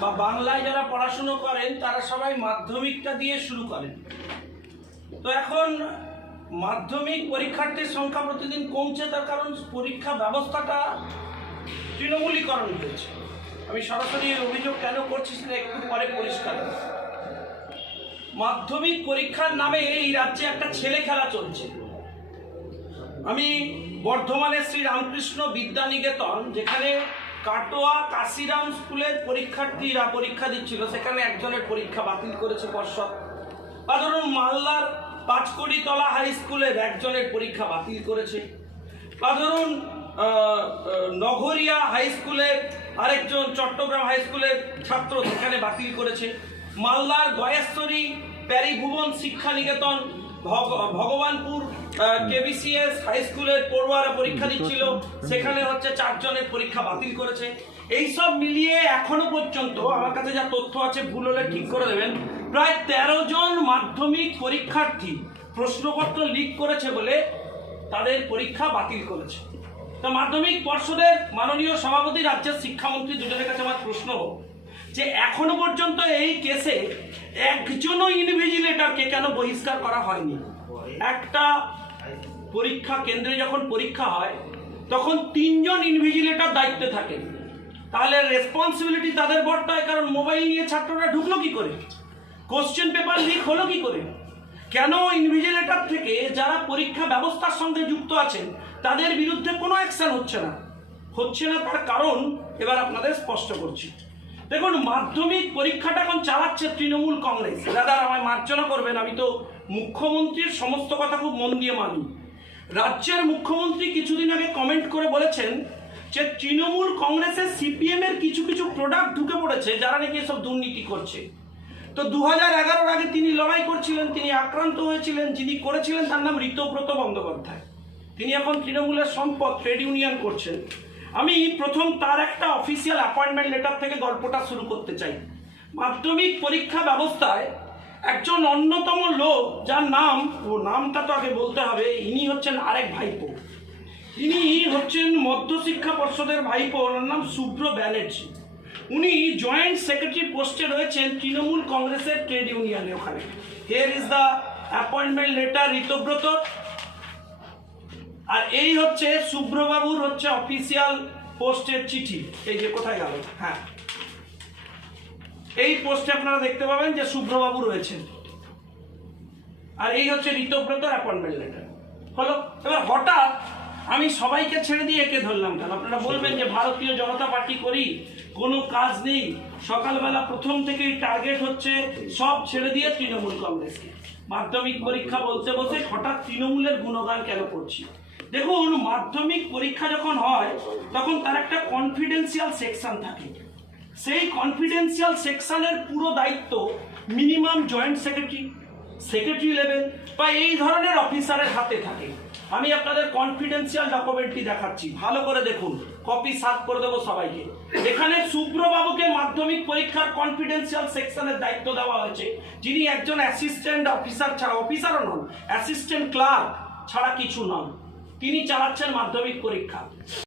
বা বাংলায় যারা পড়াশুনো করেন, তারা সবাই মাধ্যমিকটা দিয়ে শুরু করেন। তো এখন মাধ্যমিক পরীক্ষার্থীর সংখ্যা প্রতিদিন কমছে, তার কারণ পরীক্ষা ব্যবস্থাটা তৃণমূলীকরণ হয়েছে। আমি সরাসরি অভিযোগ কেন করছি সেটা একটু পরে পরিষ্কার মাধ্যমিক পরীক্ষার নামে এই রাজ্যে একটা ছেলে খেলা চলছে। আমি বর্ধমানের শ্রী রামকৃষ্ণ বিদ্যা নিকেতন যেখানে কাটোয়া কাশিরাম স্কুলের পরীক্ষার্থীরা পরীক্ষা দিচ্ছিল। সেখানে একজনের পরীক্ষা বাতিল করেছে পর্ষদ। বা ধরুন মালদার পাঁচকড়িতলা হাই স্কুলের একজনের পরীক্ষা বাতিল করেছে। বা ধরুন নগরিয়া হাই স্কুলের আরেকজন চট্টগ্রাম হাই স্কুলের ছাত্র সেখানে বাতিল করেছে। মালদার গয়েশ্বরী প্যারিভুবন শিক্ষা নিকেতন ভগ- ভগবানপুর কেবিসিএস হাই স্কুলের পড়ুয়ারা পরীক্ষা দিচ্ছিল। সেখানে হচ্ছে চারজনের পরীক্ষা বাতিল করেছে। এই সব মিলিয়ে এখনও পর্যন্ত আমার কাছে যা তথ্য আছে ভুল হলে ঠিক করে দেবেন। প্রায় তেরো জন মাধ্যমিক পরীক্ষার্থী প্রশ্নপত্র লিক করেছে বলে তাদের পরীক্ষা বাতিল করেছে। তো মাধ্যমিক পর্ষদের মাননীয় সভাপতি রাজ্যের শিক্ষামন্ত্রী দুজনের কাছে আমার প্রশ্ন যে এখনও পর্যন্ত এই কেসে একজনও ইনভিজিলেটরকে কেন বহিষ্কার করা হয়নি? একটা পরীক্ষা কেন্দ্রে যখন পরীক্ষা হয়, তখন তিনজন ইনভিজিলেটর দায়িত্বে থাকে। তাহলে রেসপন্সিবিলিটি তাদের বর্তায়, কারণ মোবাইল নিয়ে ছাত্ররা ঢুকলো কি করে? কোশ্চেন পেপার লিক হলো কি করে? কেন ইনভিজিলেটর থেকে যারা পরীক্ষা ব্যবস্থার সঙ্গে যুক্ত আছেন, তাদের বিরুদ্ধে কোনো অ্যাকশন হচ্ছে না? হচ্ছে না তার কারণ এবার আপনাদের স্পষ্ট করছি। দেখুন, মাধ্যমিক পরীক্ষাটা এখন চালাচ্ছে তৃণমূল কংগ্রেস। দাদা, আমায় মার্জনা করবেন, আমি তো মুখ্যমন্ত্রীর সমস্ত কথা খুব মন দিয়ে মানি। রাজ্যের মুখ্যমন্ত্রী কিছুদিন আগে কমেন্ট করে বলেছেন যে তৃণমূল কংগ্রেসের সিপিএম এর কিছু কিছু প্রোডাক্ট ঢুকে পড়েছে, যারা নাকি এসব দুর্নীতি করছে। তো দু হাজার এগারোর আগে তিনি লড়াই করছিলেন, তিনি আক্রান্ত হয়েছিলেন, যিনি করেছিলেন তার নাম ঋতব্রত বন্দ্যোপাধ্যায়। তিনি এখন তৃণমূলের সম্পদ ট্রেড ইউনিয়ন করছেন। আমি প্রথম তার একটা অফিসিয়াল অ্যাপয়েন্টমেন্ট লেটার থেকে গল্পটা শুরু করতে চাই। মাধ্যমিক পরীক্ষা ব্যবস্থায় একজন অন্যতম লোক, যার নাম, ও নামটা তো আগে বলতে হবে, ইনি হচ্ছেন আরেক ভাইপো। ইনি হচ্ছেন মধ্যশিক্ষা পর্ষদের ভাইপো, ওনার নাম শুভ্র ব্যানার্জি। উনি জয়েন্ট সেক্রেটারি পোস্টে রয়েছেন তৃণমূল কংগ্রেসের ট্রেড ইউনিয়নে ওখানে। Here is the appointment letter Ritabrata. আর এই হচ্ছে শুভ্রবাবুর হচ্ছে অফিসিয়াল পোস্টের চিঠি। এই যে কোথায় গেল? হ্যাঁ। এই পোস্টে আপনারা দেখতে পাবেন যে শুভ্রবাবু রয়েছেন। আর এই হচ্ছে ঋতব্রতর অ্যাপয়েন্টমেন্ট লেটার হলো, এবার হঠাৎ আমি সবাইকে ছেড়ে দিয়ে একে ধরলাম কেন? আপনারা বলবেন যে ভারতীয় জনতা পার্টি করি, কোনো কাজ নেই। সকালবেলা প্রথম থেকেই টার্গেট হচ্ছে সব ছেড়ে দিয়ে তৃণমূল কংগ্রেসকে। মাধ্যমিক পরীক্ষা বলতে বলতে হঠাৎ তৃণমূলের গুণগান কেন করছি? দেখুন, মাধ্যমিক পরীক্ষা যখন হয়, তখন তার একটা কনফিডেন্সিয়াল সেকশন থাকে। সেই কনফিডেন্সিয়াল সেকশনের পুরো দায়িত্ব minimum joint secretary secretary level বা এই ধরনের অফিসারের হাতে থাকে। আমি আপনাদের কনফিডেন্সিয়াল ডকুমেন্টটি দেখাচ্ছি। ভালো করে দেখুন। কপি সার্ভ করে দেবো সবাইকে। এখানে সুব্রবাবুকে মাধ্যমিক পরীক্ষার কনফিডেন্সিয়াল সেকশনের দায়িত্ব দেওয়া হয়েছে। যিনি একজন অ্যাসিস্ট্যান্ট অফিসার ছাড়া অফিসারও নন অ্যাসিস্ট্যান্ট ক্লার্ক ছাড়া কিছু নন। তিনি চালাচ্ছেন মাধ্যমিক পরীক্ষা।